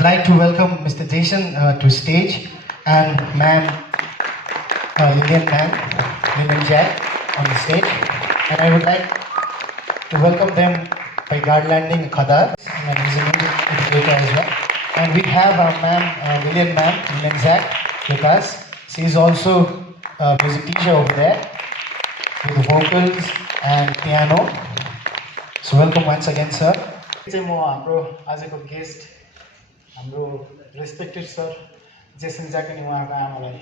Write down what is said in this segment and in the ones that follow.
would like to welcome Mr. Jason to stage and Lillian Zac on the stage. And I would like to welcome them by guard landing Khadar, and he's a music educator as well. And we have our Lillian Zac with us. She is also a music teacher over there with the vocals and piano. So welcome once again, sir. चाहिँ म हाम्रो आजको guest हाम्रो respected sir Jason jack अनि उहाँको आमालाई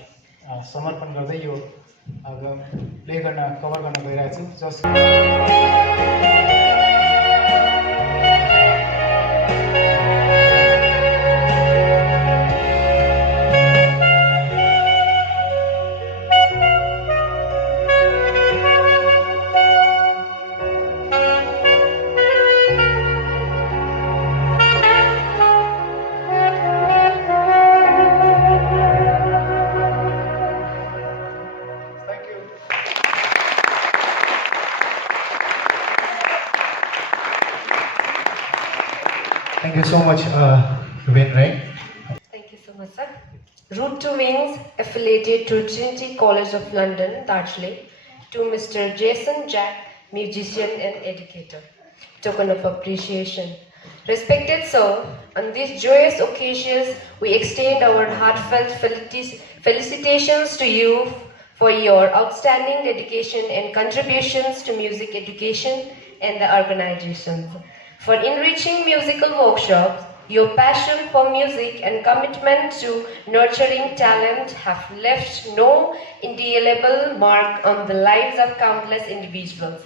समर्पण गर्दै यो प्ले गर्न कभर गर्न गइरहेको छु। Thank you so much, Vin Rai. Thank you so much, sir. Route to Wings, affiliated to Trinity College of London, Darjeeling, to Mr. Jason Zac, musician and educator. Token of appreciation. Respected sir, on these joyous occasions, we extend our heartfelt felicitations to you for your outstanding dedication and contributions to music education and the organizations. For enriching musical workshops, your passion for music and commitment to nurturing talent have left no indelible mark on the lives of countless individuals.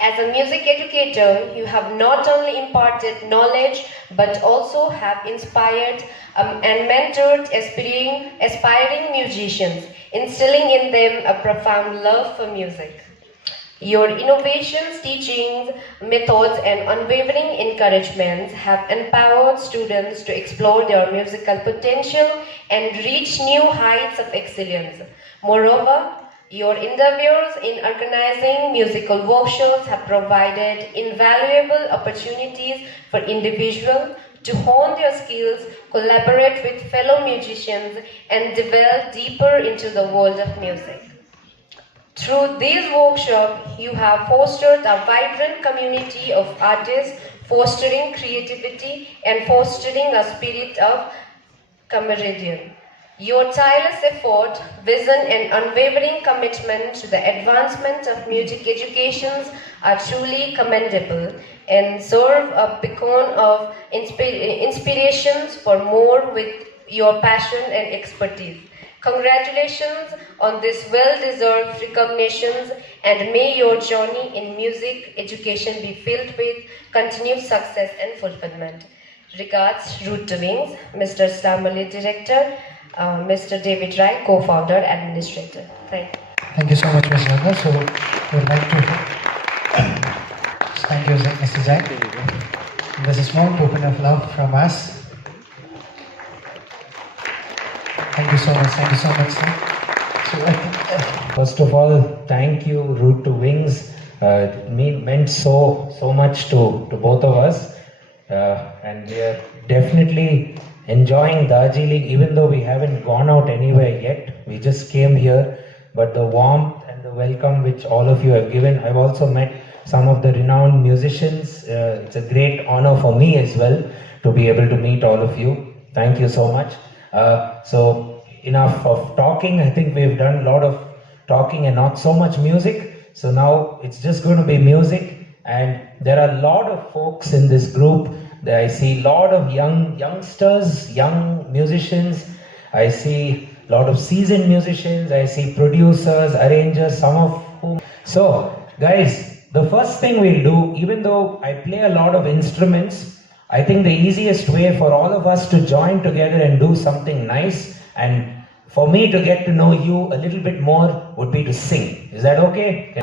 As a music educator, you have not only imparted knowledge but also have inspired and mentored aspiring musicians, instilling in them a profound love for music. Your innovations, teachings, methods, and unwavering encouragements have empowered students to explore their musical potential and reach new heights of excellence. Moreover, your endeavors in organizing musical workshops have provided invaluable opportunities for individuals to hone their skills, collaborate with fellow musicians, and delve deeper into the world of music. Through these workshops, you have fostered a vibrant community of artists, fostering creativity and fostering a spirit of camaraderie. Your tireless effort, vision, and unwavering commitment to the advancement of music education are truly commendable and serve a beacon of inspirations for more with your passion and expertise. Congratulations on this well-deserved recognitions, and may your journey in music education be filled with continued success and fulfillment. Regards, Route to Wings, Mr. Stamali Director, Mr. David Rai, Co-founder, Administrator. Thank you. Thank you so much, Ms. Ranga. So, we would like to thank you, Mr. Zac. There's a small token of love from us. Thank you so much, sir. First of all, thank you, Route to Wings. It meant so much to both of us, and we are definitely enjoying Darjeeling, even though we haven't gone out anywhere yet. We just came here, but the warmth and the welcome which all of you have given. I've also met some of the renowned musicians. It's a great honor for me as well to be able to meet all of you. Thank you so much. So enough of talking. I think we've done a lot of talking and not so much music. So now it's just going to be music, and there are a lot of folks in this group. I see a lot of youngsters, young musicians. I see a lot of seasoned musicians. I see producers, arrangers, some of whom. So guys, the first thing we'll do, even though I play a lot of instruments, I think the easiest way for all of us to join together and do something nice, and for me to get to know you a little bit more, would be to sing. Is that okay?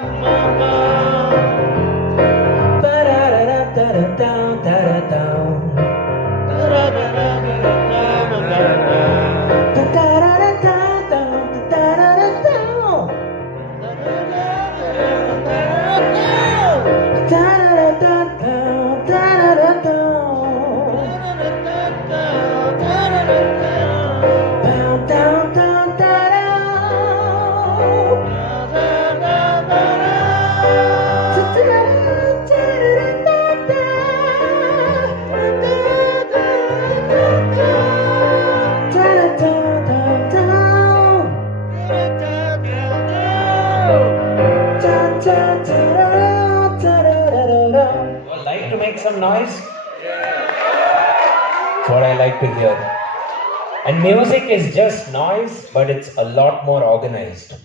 Would like to make some noise? That's what I like to hear. And music is just noise, but it's a lot more organized,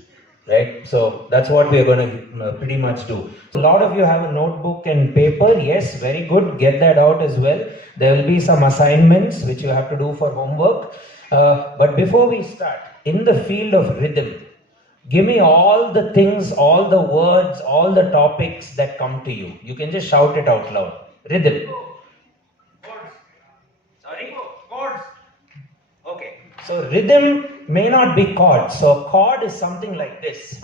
right? So that's what we are going to pretty much do. A lot of you have a notebook and paper. Yes, very good. Get that out as well. There will be some assignments which you have to do for homework. But before we start, in the field of rhythm, give me all the things, all the words, all the topics that come to you. You can just shout it out loud. Rhythm. Sorry? Chords. Okay. So rhythm may not be chords. So a chord is something like this.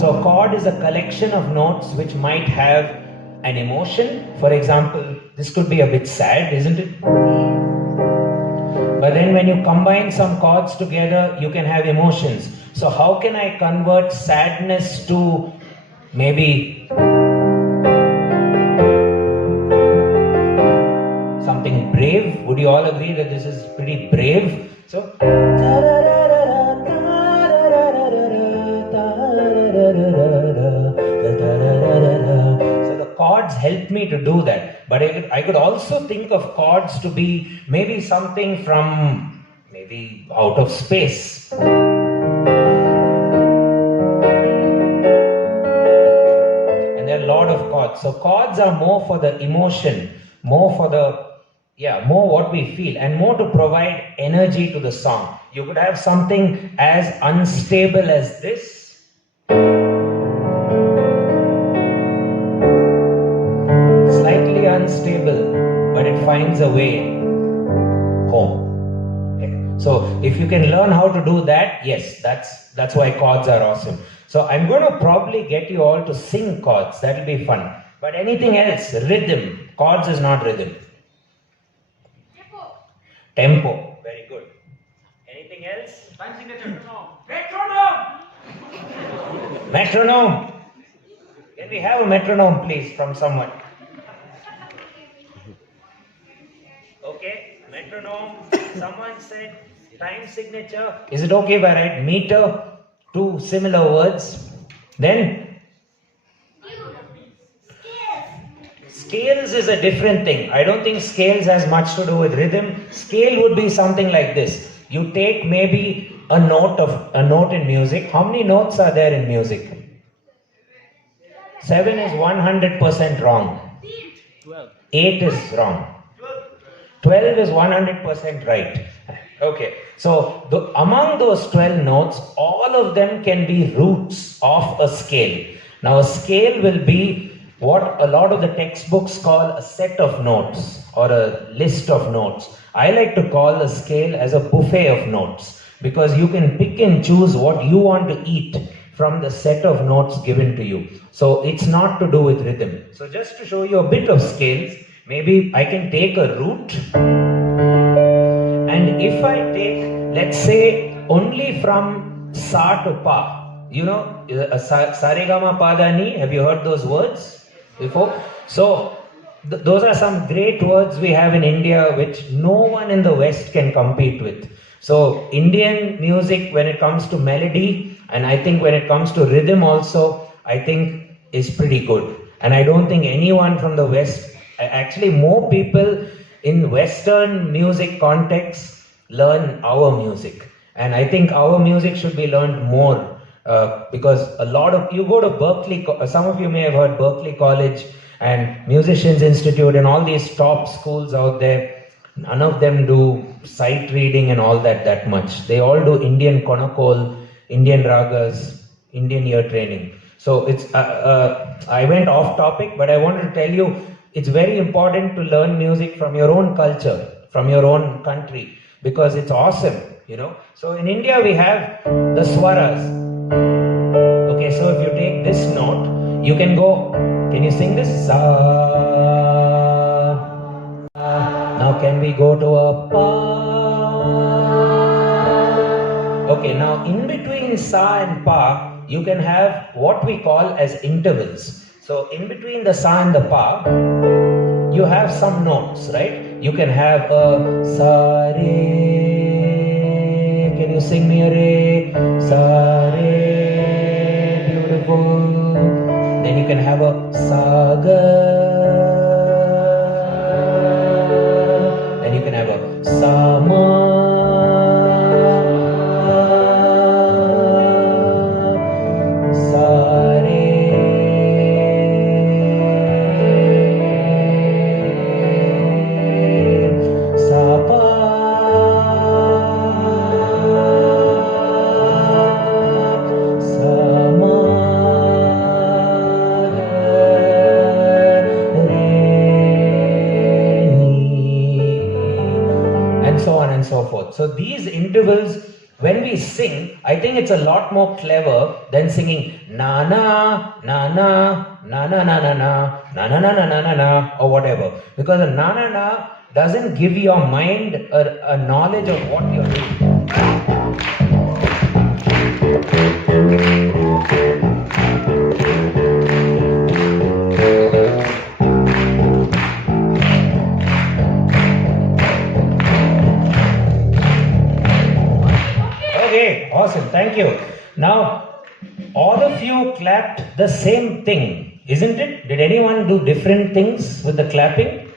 So a chord is a collection of notes which might have an emotion. For example, this could be a bit sad, isn't it? But then when you combine some chords together, you can have emotions. So how can I convert sadness to maybe something brave? Would you all agree that this is pretty brave? So the chords help me to do that. But I could also think of chords to be maybe something from maybe out of space. And there are a lot of chords. So chords are more for the emotion, more for the more what we feel, and more to provide energy to the song. You could have something as unstable as this. Slightly unstable, but it finds a way home. Okay. So if you can learn how to do that, yes, that's why chords are awesome. So I'm going to probably get you all to sing chords. That'll be fun. But anything else, rhythm. Chords is not rhythm. Tempo. Very good. Anything else? Metronome. Metronome. Can we have a metronome, please, from someone? Okay, metronome. Someone said time signature. Is it okay if I write meter? Two similar words. Then scales is a different thing. I don't think scales has much to do with rhythm. Scale would be something like this. You take maybe a note in music. How many notes are there in music? 7 is 100% wrong. 8 is wrong. 12 is 100% right. Okay, so among those 12 notes, all of them can be roots of a scale. Now a scale will be what a lot of the textbooks call a set of notes or a list of notes. I like to call a scale as a buffet of notes, because you can pick and choose what you want to eat from the set of notes given to you. So it's not to do with rhythm. So just to show you a bit of scales, maybe I can take a root, and if I take, let's say, only from sa to pa, you know, saregama padani, have you heard those words before? So those are some great words we have in India which no one in the West can compete with. So Indian music, when it comes to melody, and I think when it comes to rhythm also, I think is pretty good. And I don't think anyone from the West, actually more people in Western music context learn our music. And I think our music should be learned more, because a lot of, you go to Berkeley, some of you may have heard Berkeley College and Musicians Institute and all these top schools out there. None of them do sight reading and all that much. They all do Indian konakol, Indian ragas, Indian ear training. So it's, I went off topic, but I wanted to tell you, it's very important to learn music from your own culture, from your own country, because it's awesome, you know. So in India we have the swaras. Okay, so if you take this note, you can go, can you sing this? Sa. Now can we go to a pa? Okay, now in between sa and pa, you can have what we call as intervals. So in between the sa and the pa, you have some notes, right? You can have a sa re. Can you sing me a re? Sa re. Beautiful. have a saga. Then you can have a sama. And so on and so forth. So these intervals, when we sing, I think it's a lot more clever than singing na na na na na na na na na na na na na na na na or whatever. Because a na na na doesn't give your mind a knowledge of what you're doing. Okay, awesome, thank you. Now, all of you clapped the same thing, isn't it? Did anyone do different things with the clapping?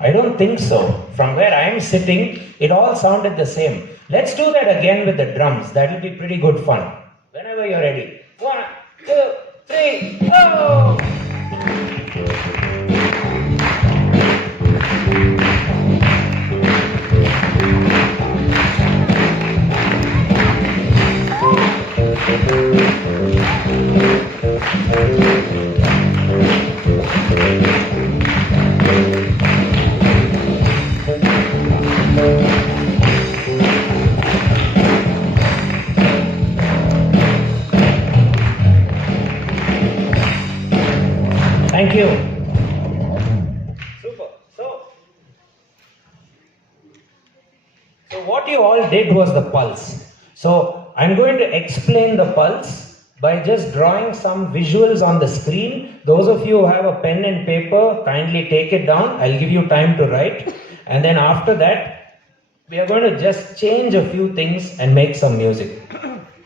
I don't think so. From where I am sitting, it all sounded the same. Let's do that again with the drums. That will be pretty good fun. Whenever you're ready. 1, 2, 3, go! Thank you. Super. So what you all did was the pulse. So I'm going to explain the pulse by just drawing some visuals on the screen. Those of you who have a pen and paper, kindly take it down. I'll give you time to write. And then after that, we are going to just change a few things and make some music.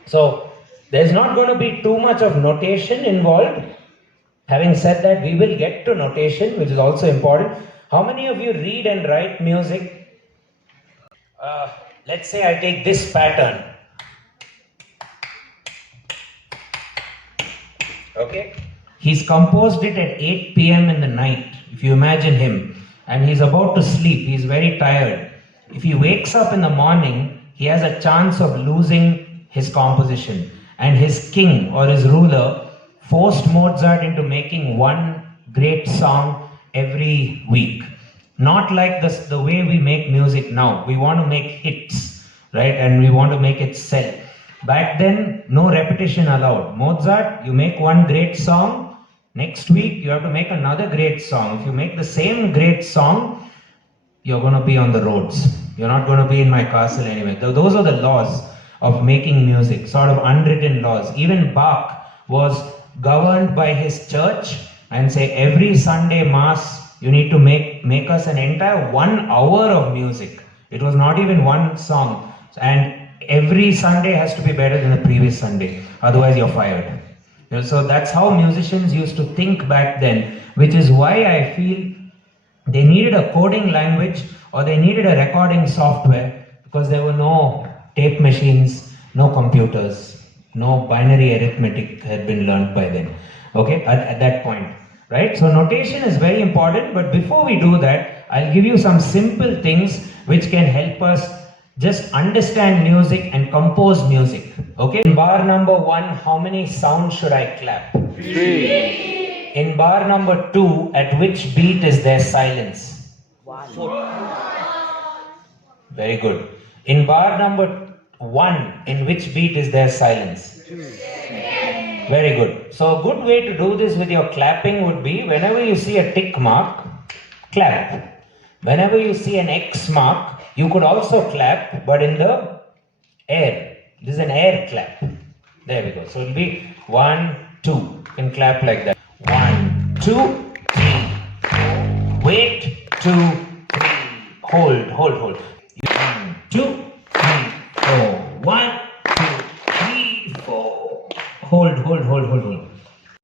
So there's not going to be too much of notation involved. Having said that, we will get to notation, which is also important. How many of you read and write music? Let's say I take this pattern. Okay? He's composed it at 8 p.m. in the night. If you imagine him, and he's about to sleep, he's very tired. If he wakes up in the morning, he has a chance of losing his composition. And his king or his ruler forced Mozart into making one great song every week. Not like this, the way we make music now. We want to make hits, right? And we want to make it sell. Back then, no repetition allowed. Mozart, you make one great song, next week you have to make another great song. If you make the same great song, you're going to be on the roads. You're not going to be in my castle anyway. Those are the laws of making music, sort of unwritten laws. Even Bach was governed by his church and say every Sunday mass you need to make us an entire 1 hour of music. It was not even one song, and every Sunday has to be better than the previous Sunday, otherwise you're fired. So that's how musicians used to think back then, which is why I feel they needed a coding language or they needed a recording software, because there were no tape machines, no computers, no binary arithmetic had been learned by then, okay, at that point, right? So notation is very important, but before we do that, I'll give you some simple things which can help us just understand music and compose music, okay? In bar number 1, how many sounds should I clap? 3. In bar number 2, at which beat is there silence? 1. Very good. In bar number 1, in which beat is there silence? 2. Very good. So a good way to do this with your clapping would be, whenever you see a tick mark, clap. Whenever you see an X mark, you could also clap, but in the air. This is an air clap. There we go. So it will be 1, 2. You can clap like that. 1, 2, 3, 4. Wait, 2, 3. Hold. 1, 2, 3, 4. 1, 2, 3, 4. Hold.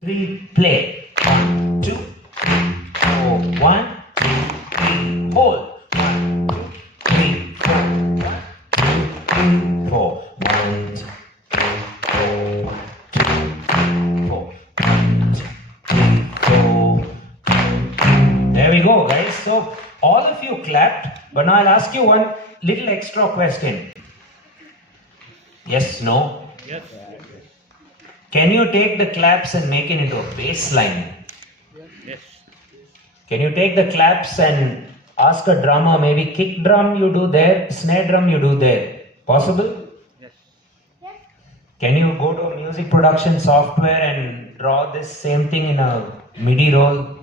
3, play. 1, 2, 4, 1, 2, 3, hold. 1, 2, 3, 4, 1, 2, 3, 4, 1, 2, 4, 2, 4, 1, 2, 3, 4. There we go, guys. So all of you clapped, but now I'll ask you one little extra question. Yes, no? Yes. Can you take the claps and make it into a bass line? Yes. Can you take the claps and ask a drummer, maybe kick drum you do there, snare drum you do there? Possible? Yes. Can you go to a music production software and draw this same thing in a MIDI roll?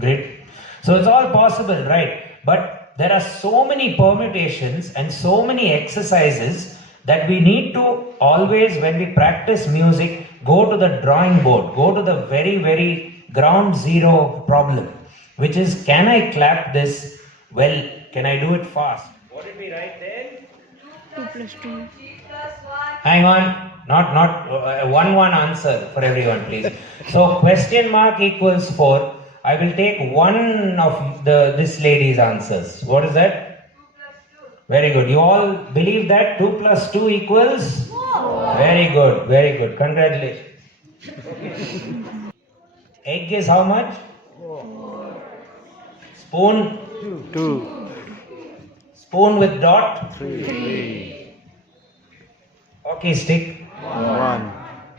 Great. So it's all possible, right? But there are so many permutations and so many exercises that we need to always, when we practice music, go to the drawing board, go to the very, very ground zero problem, which is, can I clap this well? Can I do it fast? What did we write there? 2 plus 2. Hang on, not 1 answer for everyone, please. So question mark equals 4. I will take one of this lady's answers. What is that? 2 plus 2. Very good. You all believe that 2 plus 2 equals? 4. Very good, very good. Congratulations. Egg is how much? 4. Spoon? 2. Spoon with dot? 3. Hockey stick? 1.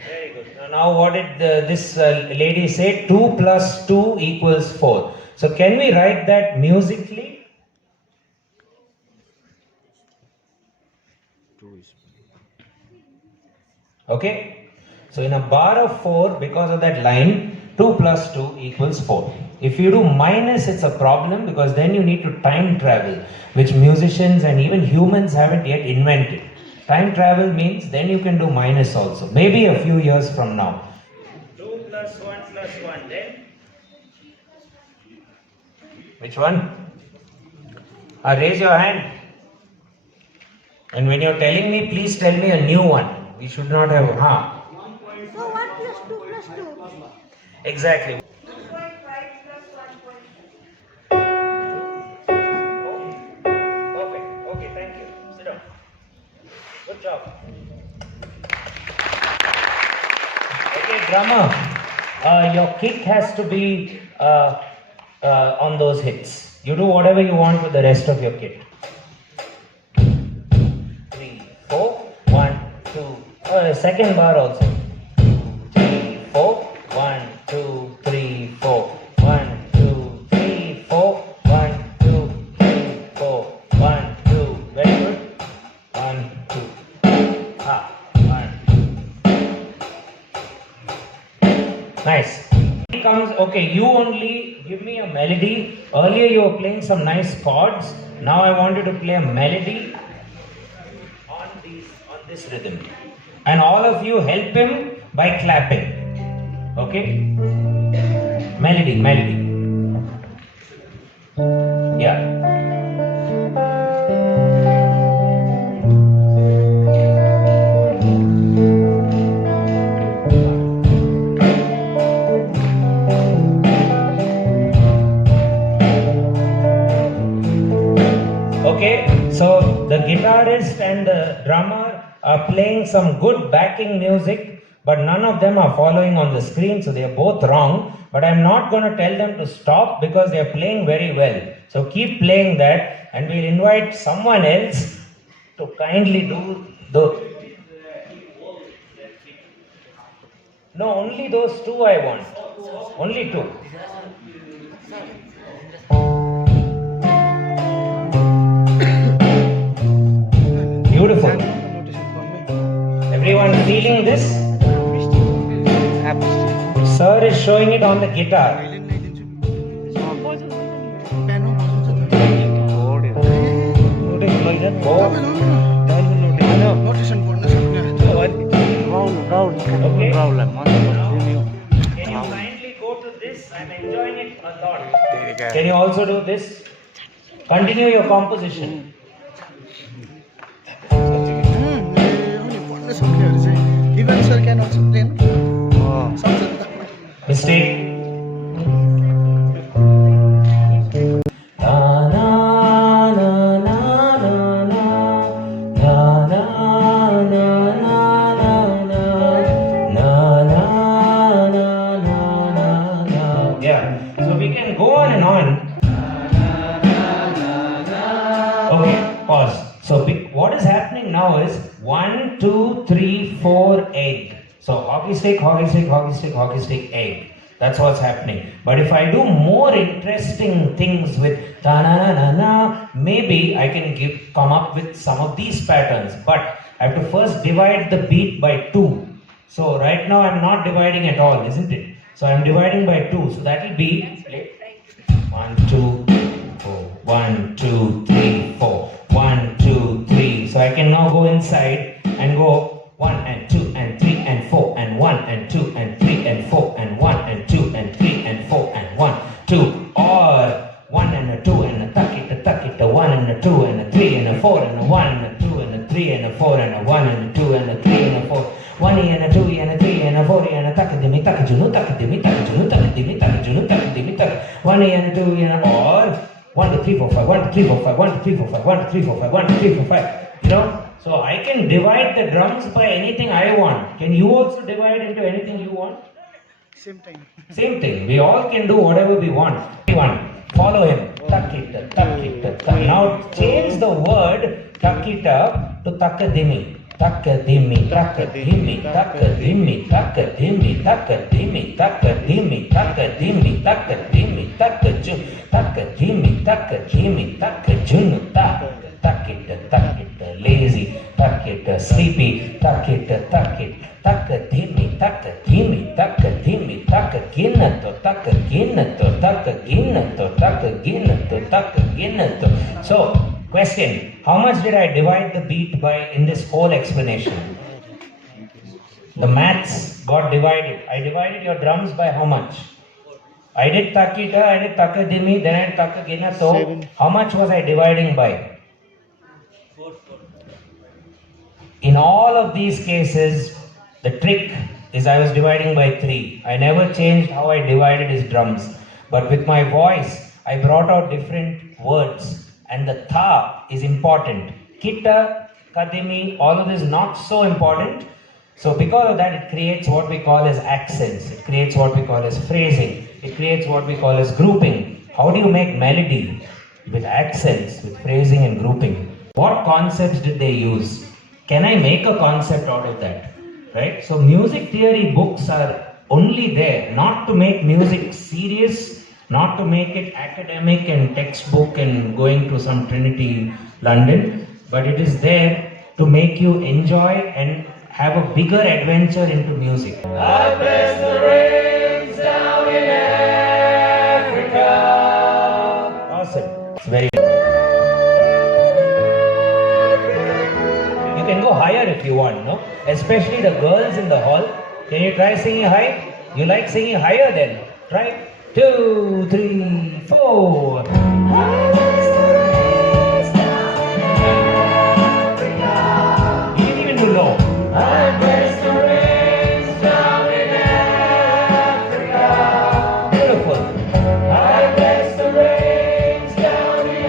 Very good. Now what did this lady say? 2 plus 2 equals 4. So can we write that musically? 2 is. Okay. So in a bar of 4, because of that line, 2 plus 2 equals 4. If you do minus, it's a problem, because then you need to time travel, which musicians and even humans haven't yet invented. Time travel means then you can do minus also. Maybe a few years from now. 2 plus 1 plus 1, then? Which one? Raise your hand. And when you're telling me, please tell me a new one. We should not have. So 1 plus 2 plus 2. Exactly. 2.5 plus 1.5. Perfect. Okay, thank you. Sit down. Good job. Okay, drummer, your kick has to be on those hits. You do whatever you want with the rest of your kit. 3, 4, 1, 2. Second bar also. 3, 4, 1, 2, 3, 4. 1, 2, 3, 4. 1, 2, 3, 4. 1, 2. Very good. 1, 2. 1. Nice. Comes, okay, you only give me a melody. Earlier you were playing some nice chords. Now I want you to play a melody on this rhythm. And all of you help him by clapping. Okay? Melody. Yeah. Okay, so the guitarist and the drummer are playing some good backing music, but none of them are following on the screen, so they are both wrong. But I'm not going to tell them to stop because they are playing very well. So keep playing that, and we'll invite someone else to kindly do the. No, only those two I want. Only two. Beautiful. Everyone feeling this? Sir is showing it on the guitar. Okay. Can you kindly go to this? I'm enjoying it a lot. Can you also do this? Continue your composition. Even sir can also play. Mistake. Na na na na na na na na na na na na na. Yeah. So we can go on and on. Okay, pause. So what is happening now is 1, 2, 3, 4, egg. So hockey stick, hockey stick, hockey stick, hockey stick, egg. That's what's happening. But if I do more interesting things with ta na na na na, maybe I can come up with some of these patterns. But I have to first divide the beat by 2. So right now I'm not dividing at all, isn't it? So I'm dividing by 2. So that will be 1, 2, 4. 1, 2, 3, 4. 1, 2, 3. So I can now go inside and go 1 and 2 and 3 and 4 and 1 and 2 and 3 and 4 and 1 and 2 and 3 and 4 and 1, 2, or 1 and a 2 and a tuck it, a 1 and a 2 and a 3 and a 4 and a 1 and a 2 and a 3 and a 4 and a 1 and a 2 and a 3 and a 4, 1 and a 2 and a 3 and a 4 and a tuck dimi tuck junu tuck dimi tuck junu tuck dimi tuck junu tuck dimi tuck 1 and a 2 and a, or 1 2 3 4 5 1 2 3 4 5 1 2 3 4 5 1 2 3 4 5 1 2 3 4 5, you know. So I can divide the drums by anything I want. Can you also divide into anything you want? Same time. Same thing. We all can do whatever we want. Follow him. Tuck it, tuck it, tuck. Now change the word tuck it up to takadimi. Takadimi, takadimi, takadimi, takadimi, takadimi, takadimi, takadimi, takadimi, takajun, takadimi, takadimi, takajun, tuck it, lazy, tuck it, sleepy, tuck it, takadimi, takadimi, takadimi, takaginato, takaginato, takaginato, takaginato, takaginato. So, question, how much did I divide the beat by in this whole explanation? The maths got divided. I divided your drums by how much? I did takita, I did takadimi, then I did takaginato. How much was I dividing by? In all of these cases, the trick is I was dividing by 3. I never changed how I divided his drums. But with my voice, I brought out different words. And the tha is important. Kita, kadimi, all of this not so important. So because of that, it creates what we call as accents. It creates what we call as phrasing. It creates what we call as grouping. How do you make melody? With accents, with phrasing and grouping. What concepts did they use? Can I make a concept out of that? Right? So music theory books are only there not to make music serious, not to make it academic and textbook and going to some Trinity, London, but it is there to make you enjoy and have a bigger adventure into music. I bless the rains down in Africa. Awesome. It's very. You can go higher if you want, no? Especially the girls in the hall. Can you try singing high? You like singing higher then? Try. 2, 3, 4. You can even do low. I bless the rains down in Africa. Beautiful. I bless the rains down in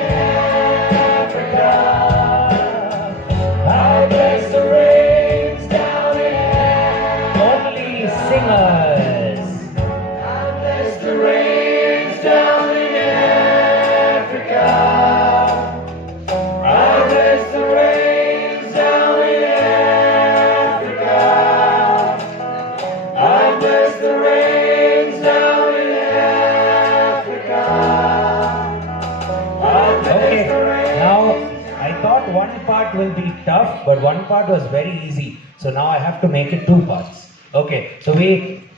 Africa. I bless the rains down in Africa. Only singers. I bless the rains down in Africa. I bless the rains down in Africa. I bless the rains down in Africa. Okay, now I thought one part will be tough, but one part was very easy. So now I have to make it 2 parts. Okay, so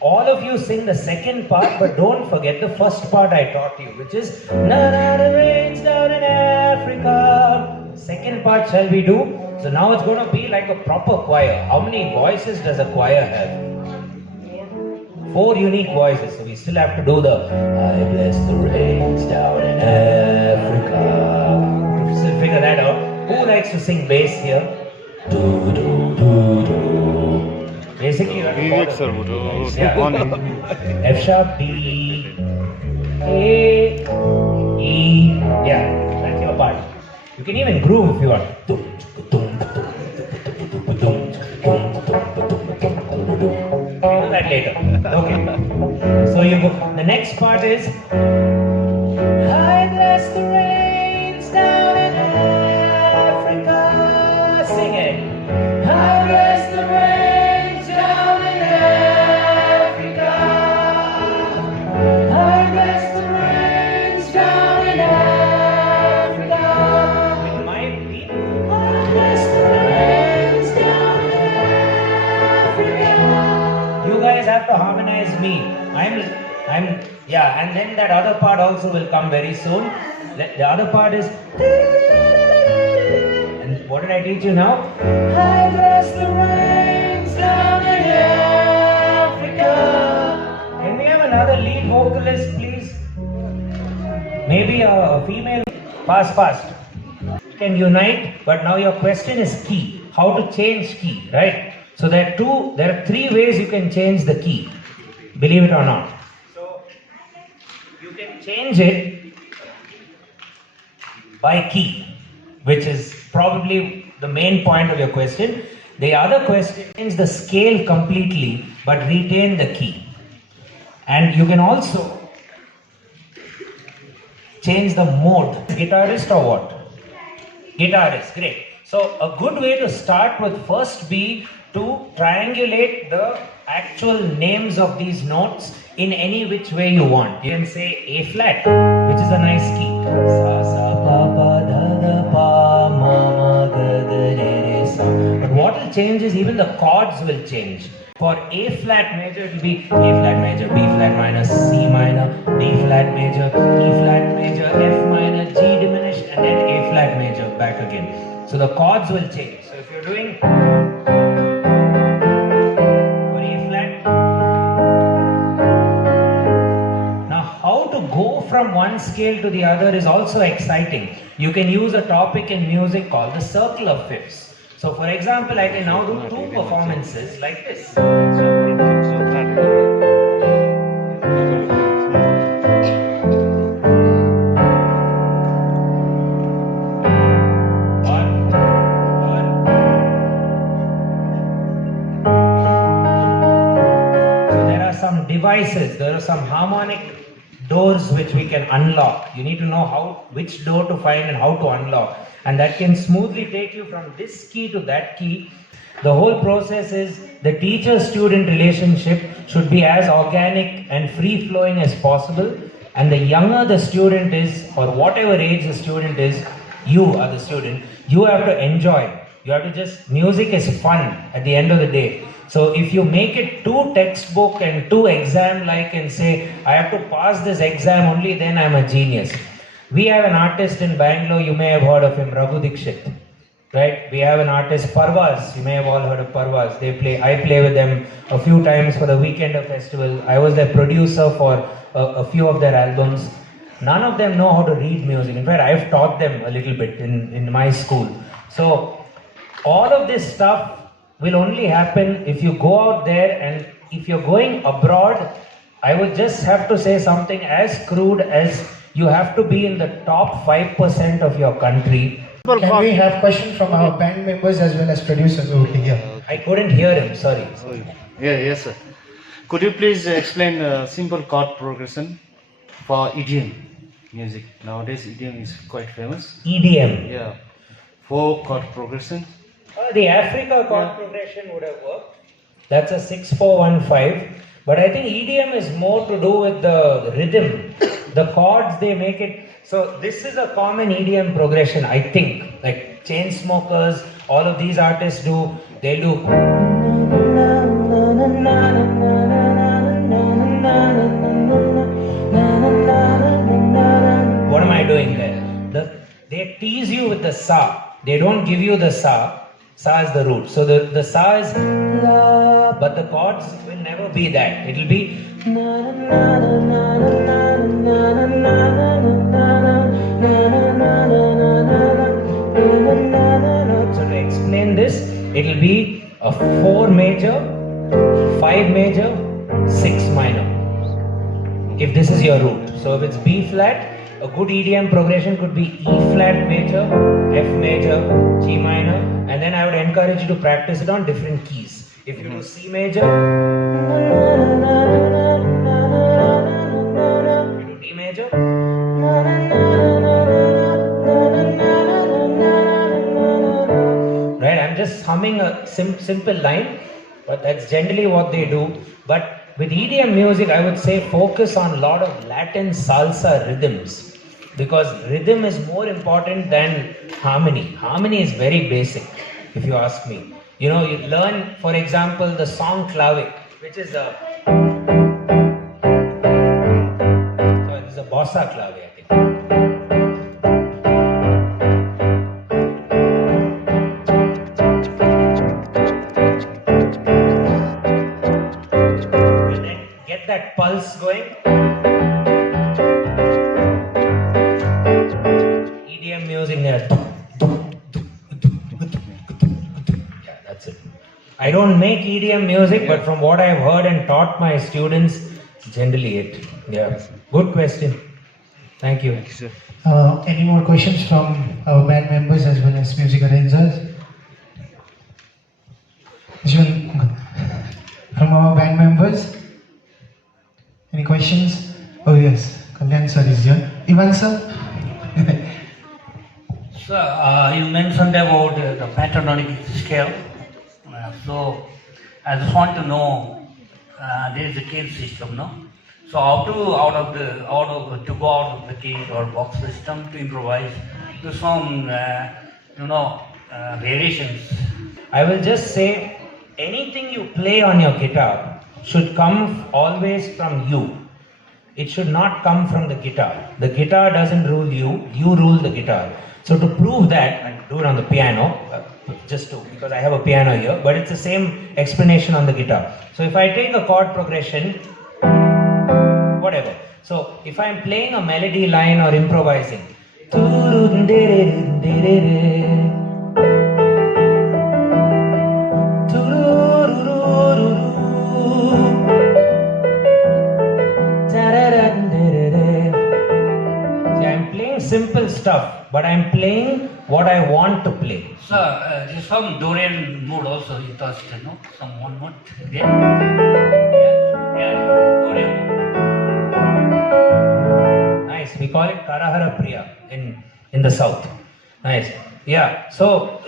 all of you sing the second part, but don't forget the first part I taught you, which is na na na rains down in Africa. Second part shall we do? So now it's going to be like a proper choir. How many voices does a choir have? 4 unique voices. So we still have to do the I bless the rains down in Africa. Still figure that out. Who likes to sing bass here? Do do do do. Basically, you have to Vivek follow. Sir बोलो Yeah. One F sharp, B, A, E. Yeah, that's your part. You can even groove if you want. We'll do that later. Okay. So you go. The next part is I bless the rains down in Africa. Sing it. I bless the rains down in Africa. I bless the rains down in Africa. With my beat. I bless the rains down in Africa. You guys have to harmonize me. Yeah, and then that other part also will come very soon. The other part is. And what did I teach you now? I bless the rains down in Africa. Can we have another lead vocalist, please? Maybe a female. Fast. Can unite, but now your question is key. How to change key, right? So there are three ways you can change the key. Believe it or not. So you can change it by key, which is probably the main point of your question. The other question is the scale completely, but retain the key. And you can also change the mode. Guitarist or what? Guitarist, great. So a good way to start would first be to triangulate the actual names of these notes in any which way you want. You can say A flat, which is a nice key. Sa sa pa pa da da pa ma ma ga ga re re sa. But what will change is even the chords will change. For A flat major, it will be A flat major, B flat minor, C minor, D flat major, E flat major, F minor, G diminished, and then A flat major back again. So the chords will change. So if you're doing for A flat, now how to go from one scale to the other is also exciting. You can use a topic in music called the circle of fifths. So for example, I can now do two performances like this. Some devices, there are some harmonic doors which we can unlock. You need to know which door to find and how to unlock, and that can smoothly take you from this key to that key. The whole process is the teacher-student relationship should be as organic and free-flowing as possible, and the younger the student is, or whatever age the student is, you are the student, you have to enjoy. You have to music is fun at the end of the day. So if you make it too textbook and too exam-like and say, I have to pass this exam, only then I'm a genius. We have an artist in Bangalore, you may have heard of him, Raghu Dikshit. Right? We have an artist, Parvaz, you may have all heard of Parvaz. I play with them a few times for the Weekender Festival. I was their producer for a few of their albums. None of them know how to read music. In fact, I've taught them a little bit in my school. So all of this stuff will only happen if you go out there, and if you're going abroad, I would just have to say something as crude as you have to be in the top 5% of your country. Can we have questions from our band members as well as producers over here? I couldn't hear him, sorry. Yes, sir. Could you please explain simple chord progression for EDM music? Nowadays, EDM is quite famous. EDM. Yeah. 4 chord progression. The Africa chord progression would have worked. That's a 6-4-1-5. But I think EDM is more to do with the rhythm. The chords, they make it. So this is a common EDM progression, I think. Like Chainsmokers, all of these artists do. They'll do. What am I doing there? They tease you with the sa. They don't give you the sa. Sa is the root. So the sa is la, but the chords will never be that. It will be na na na na na na na na na na. So to explain this, it will be a 4 major, 5 major, 6 minor. If this is your root. So if it's B flat, a good EDM progression could be E flat major, F major, G minor, and then I would encourage you to practice it on different keys. If you do C major, if you do D major, right? I'm just humming a simple line, but that's generally what they do. But with EDM music, I would say focus on a lot of Latin salsa rhythms, because rhythm is more important than harmony. Harmony is very basic, if you ask me. You know, you learn, for example, the song clave, which is a bossa clave, I think. And then get that pulse going. EDM music there. Yeah, that's it. I don't make EDM music, but from what I've heard and taught my students, generally it. Yeah. Good question. Thank you. Any more questions from our band members as well as music arrangers? From our band members? Any questions? Oh yes, Kalyan sir is here. Ivan sir? Sir, you mentioned about the pentatonic scale. So I just want to know, there is a cave system, no? So how to go out of the cave or box system to improvise, do some variations. I will just say anything you play on your guitar should come always from you. It should not come from the guitar. The guitar doesn't rule you, you rule the guitar. So to prove that, I do it on the piano, because I have a piano here, but it's the same explanation on the guitar. So if I take a chord progression, whatever. So if I'm playing a melody line or improvising, see, I'm playing simple stuff, but I'm playing what I want to play. Sir, there's some Dorian mode also you touched, no? Some one note. Yeah, Dorian mode. Nice. We call it Karahara Priya in the south. Nice. Yeah. So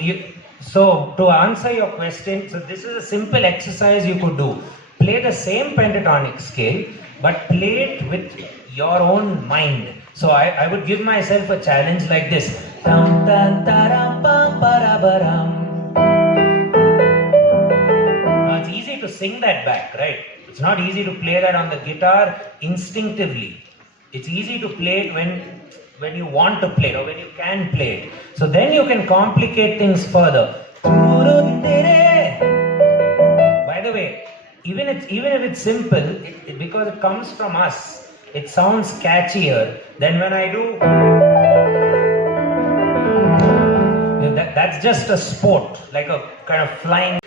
to answer your question, so this is a simple exercise you could do. Play the same pentatonic scale, but play it with your own mind. So I would give myself a challenge like this. Tam tam taram pam parabaram. Now it's easy to sing that back, right? It's not easy to play that on the guitar instinctively. It's easy to play it when you want to play it or when you can play it. So then you can complicate things further. By the way, even if it's simple, because it comes from us, it sounds catchier than when I do. That's just a sport, like a kind of flying.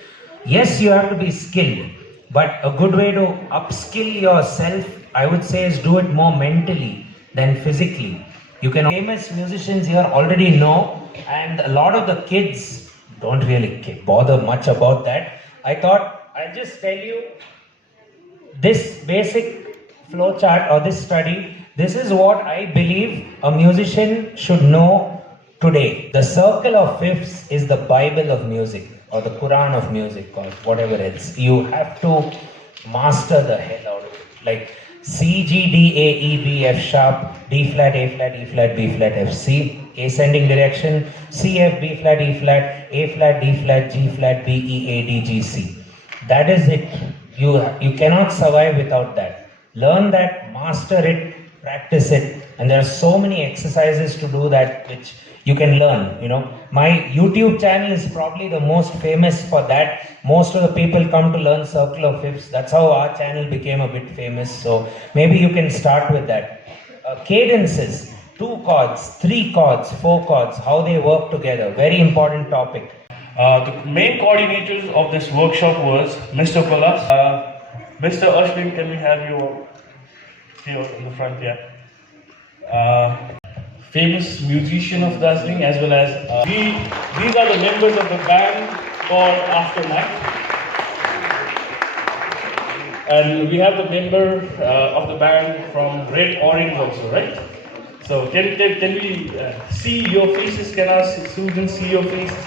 Yes, you have to be skilled, but a good way to upskill yourself, I would say, is do it more mentally than physically. You can. Famous musicians here already know, and a lot of the kids don't really bother much about that. I thought I'll just tell you this basic flow chart or this study. This is what I believe a musician should know today. The circle of fifths is the Bible of music, or the Quran of music, or whatever else. You have to master the hell out of it. Like C, G, D, A, E, B, F sharp, D flat, A flat, E flat, B flat, F, C, ascending direction, C, F, B flat, E flat, A flat, D flat, G flat, B, E, A, D, G, C. That is it. You cannot survive without that. Learn that, master it, practice it, and there are so many exercises to do that which you can learn. My YouTube channel is probably the most famous for that. Most of the people come to learn circle of fifths. That's how our channel became a bit famous. So maybe you can start with that. Cadences, 2 chords, 3 chords, 4 chords, how they work together. Very important topic. The main coordinators of this workshop was Mr. Palas. Mr. Ashwin, can we have you here in the front here? Famous musician of Darjeeling, as well as these are the members of the band called Aftermath. And we have the member of the band from Red Orange also, right? So can we see your faces? Can our students see your faces?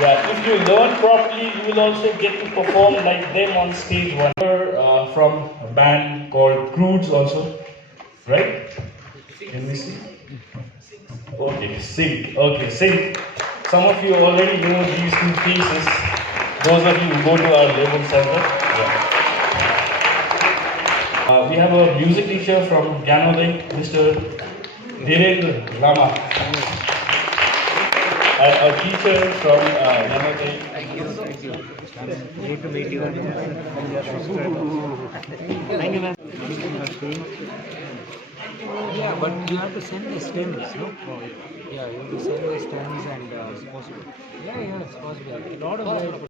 Yeah, if you learn properly, you will also get to perform like them on stage one. From a band called Crudes also, right? Can we see? Okay, Sync. Okay, Sync. Some of you already know these two faces. Those of you who go to our level center. Yeah. We have a music teacher from Ganodai, Mr. Dhirendra Rama. A teacher from Ganodai. Thank you. Great to meet you. Thank you, man. Yeah, but you have to send the stems, no? Yeah, you have to send the stems and it's possible. Yeah, it's possible. A lot of